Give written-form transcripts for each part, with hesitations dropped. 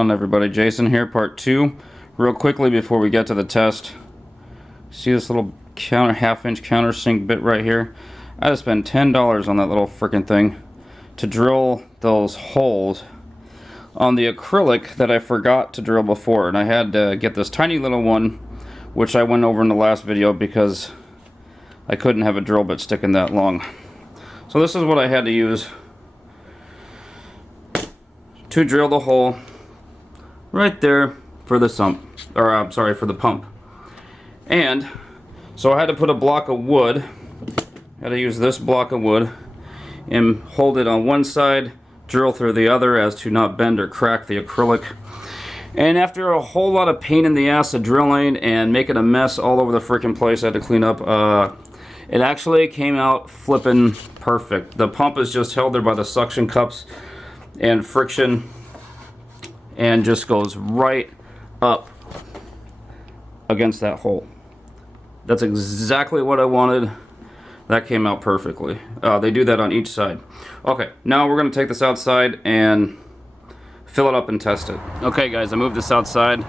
on, everybody? Jason here, part 2. Real quickly before we get to the test, see this little half-inch countersink bit right here? I just spent $10 on that little freaking thing to drill those holes on the acrylic that I forgot to drill before, and I had to get this tiny little one, which I went over in the last video because I couldn't have a drill bit sticking that long. So this is what I had to use to drill the hole right there for the sump, or I'm sorry, for the pump. And so I had to put a block of wood, had to use this block of wood and hold it on one side, drill through the other as to not bend or crack the acrylic. And after a whole lot of pain in the ass of drilling and making a mess all over the freaking place I had to clean up, it actually came out flipping perfect. The pump is just held there by the suction cups and friction and just goes right up against that hole. That's exactly what I wanted. That came out perfectly. They do that on each side. Okay, now we're going to take this outside and fill it up and test it. Okay guys, I moved this outside.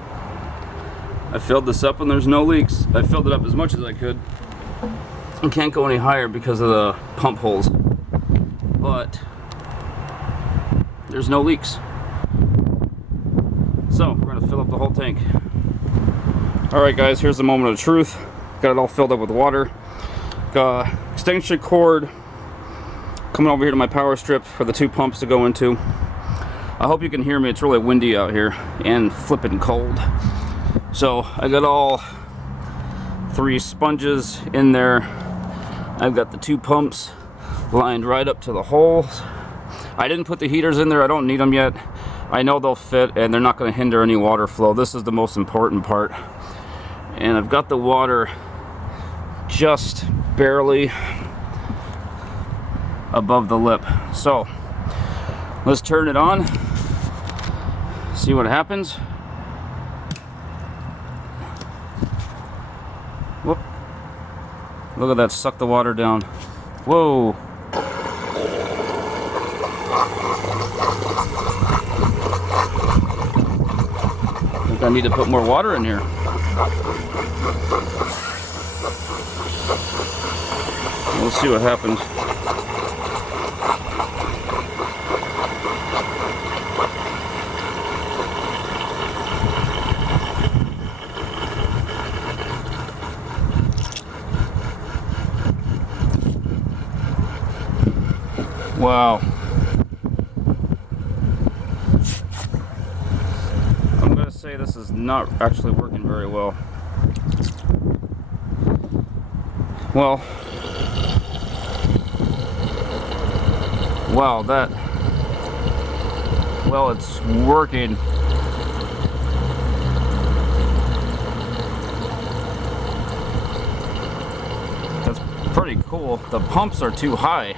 I filled this up and there's no leaks. I filled it up as much as I could. I can't go any higher because of the pump holes, but there's no leaks. So we're going to fill up the whole tank. Alright guys, here's the moment of truth. Got it all filled up with water. Got extension cord coming over here to my power strip for the two pumps to go into. I hope you can hear me. It's really windy out here and flipping cold. So I got all 3 sponges in there. I've got the 2 pumps lined right up to the holes. I didn't put the heaters in there. I don't need them yet. I know they'll fit and they're not going to hinder any water flow. This is the most important part. And I've got the water just barely above the lip. So let's turn it on, see what happens. Whoop. Look at that, suck the water down. Whoa. I think I need to put more water in here. We'll see what happens. Wow. I'm going to say this is not actually working very well. Well, wow, well, it's working. That's pretty cool. The pumps are too high.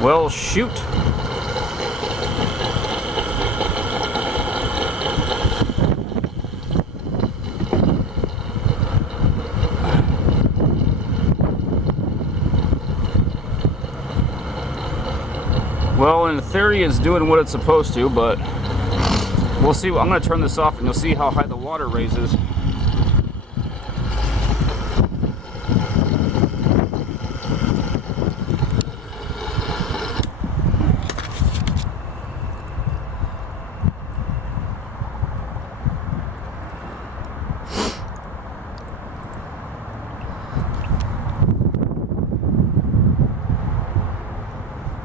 Well, shoot. Well, in theory, it's doing what it's supposed to, but we'll see. I'm going to turn this off and you'll see how high the water raises.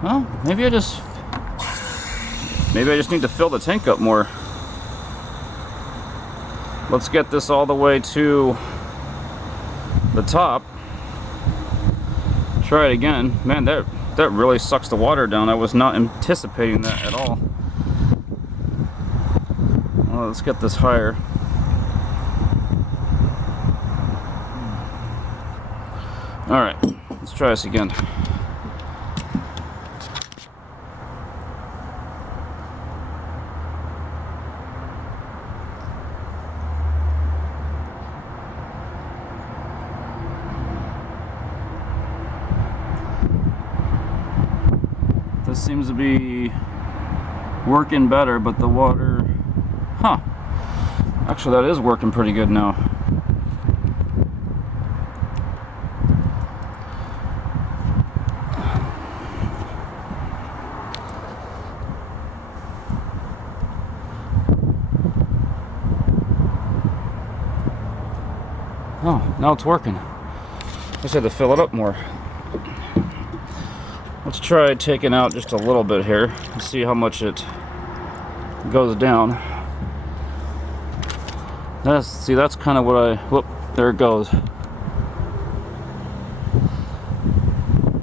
Well, maybe I just need to fill the tank up more. Let's get this all the way to the top. Try it again. Man, that really sucks the water down. I was not anticipating that at all. Well, let's get this higher. Alright, let's try this again. seems to be working better, but the water, actually that is working pretty good now. Oh, now it's working. I just had to fill it up more. Let's try taking out just a little bit here and see how much it goes down. That's kind of what whoop, there it goes. You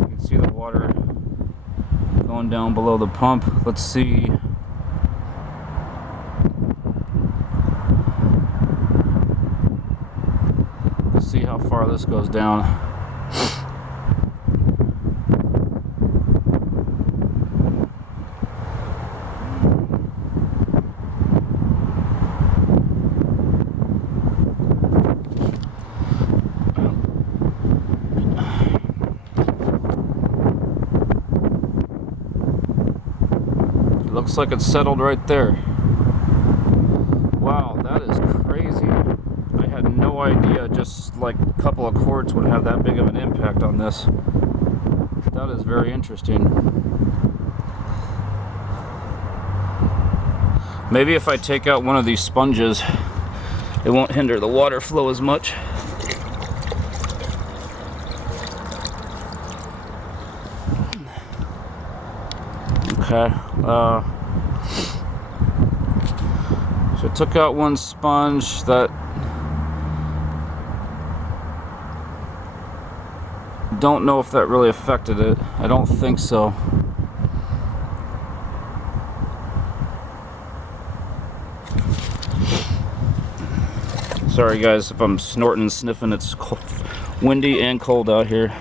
can see the water going down below the pump. Let's see. Let's see how far this goes down. Looks like it's settled right there. Wow, that is crazy. I had no idea just like a couple of quarts would have that big of an impact on this. That is very interesting. Maybe if I take out one of these sponges, it won't hinder the water flow as much. Okay, so I took out one sponge that don't know if that really affected it. I don't think so. Sorry guys if I'm snorting and sniffing, it's windy and cold out here.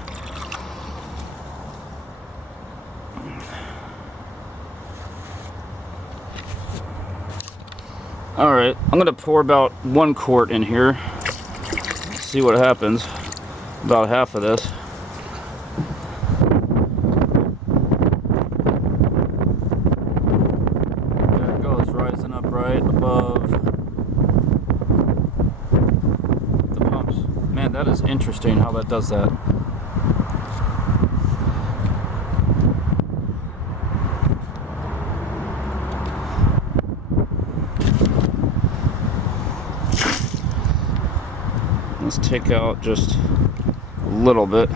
Alright, I'm going to pour about 1 quart in here. See what happens. About half of this. There it goes, rising up right above the pumps. Man, that is interesting how that does that. Let's take out just a little bit,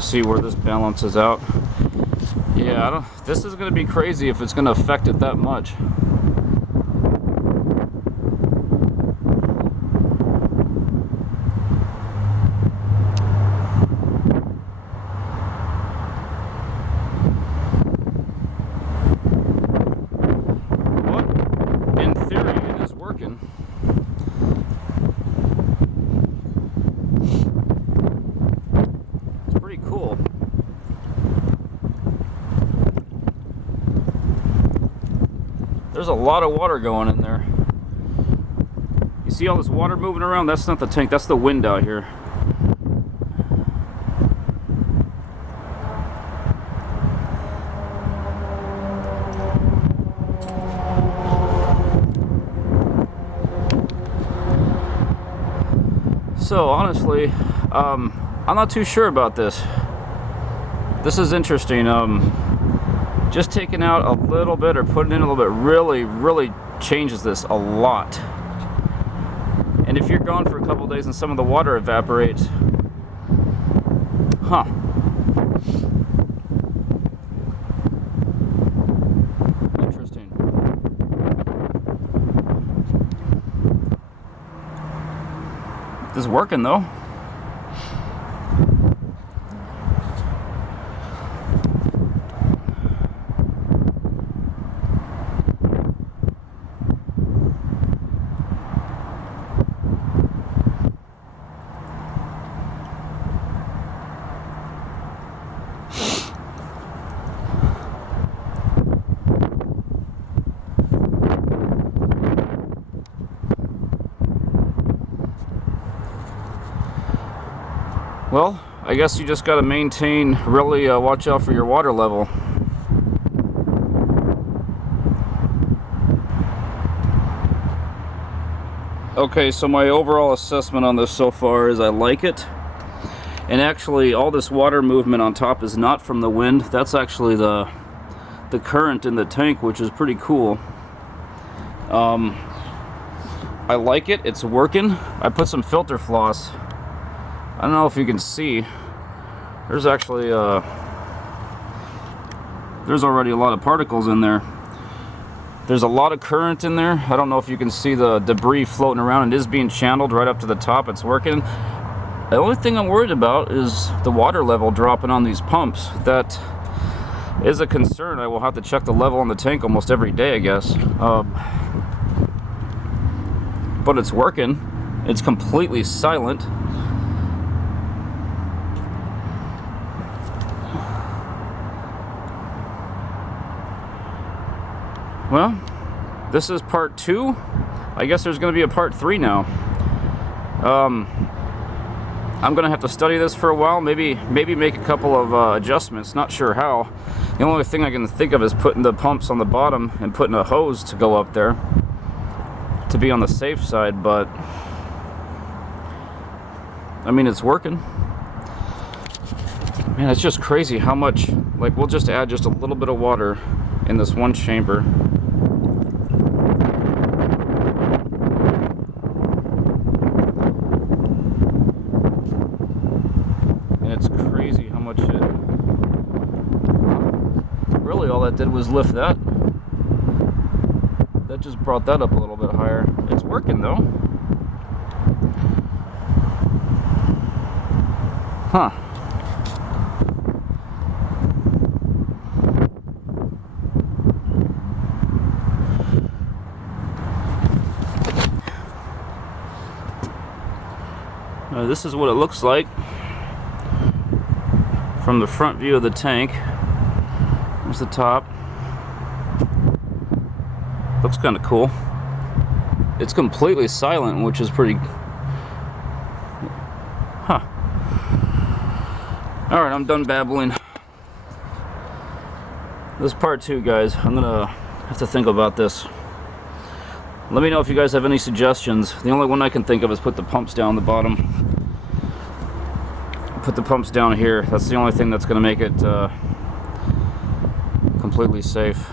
see where this balances out. Yeah, this is going to be crazy if it's going to affect it that much. But in theory, it is working. Cool. There's a lot of water going in there. You see all this water moving around? That's not the tank, that's the wind out here. So honestly, I'm not too sure about this. This is interesting. Just taking out a little bit or putting in a little bit really changes this a lot. And if you're gone for a couple days and some of the water evaporates, interesting. This is working though. Well, I guess you just got to maintain, really watch out for your water level. Okay, so my overall assessment on this so far is I like it. And actually, all this water movement on top is not from the wind. That's actually the current in the tank, which is pretty cool. I like it. It's working. I put some filter floss. I don't know if you can see. There's actually there's already a lot of particles in there. There's a lot of current in there. I don't know if you can see the debris floating around. It is being channeled right up to the top. It's working. The only thing I'm worried about is the water level dropping on these pumps. That is a concern. I will have to check the level on the tank almost every day, I guess. But it's working. It's completely silent. Well, this is part 2. I guess there's going to be a part 3 now. I'm going to have to study this for a while, maybe make a couple of adjustments, not sure how. The only thing I can think of is putting the pumps on the bottom and putting a hose to go up there to be on the safe side, but I mean, it's working. Man, it's just crazy how much, like, we'll just add just a little bit of water in this one chamber. And it's crazy how much it, really all that did was lift that. That just brought that up a little bit higher. It's working though. Huh. This is what it looks like from the front view of the tank. There's the top. Looks kind of cool. It's completely silent, which is pretty... Huh. Alright, I'm done babbling. This is part 2, guys. I'm gonna have to think about this. Let me know if you guys have any suggestions. The only one I can think of is put the pumps down the bottom. Put the pumps down here. That's the only thing that's going to make it completely safe.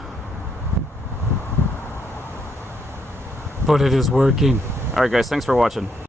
But it is working. Alright guys, thanks for watching.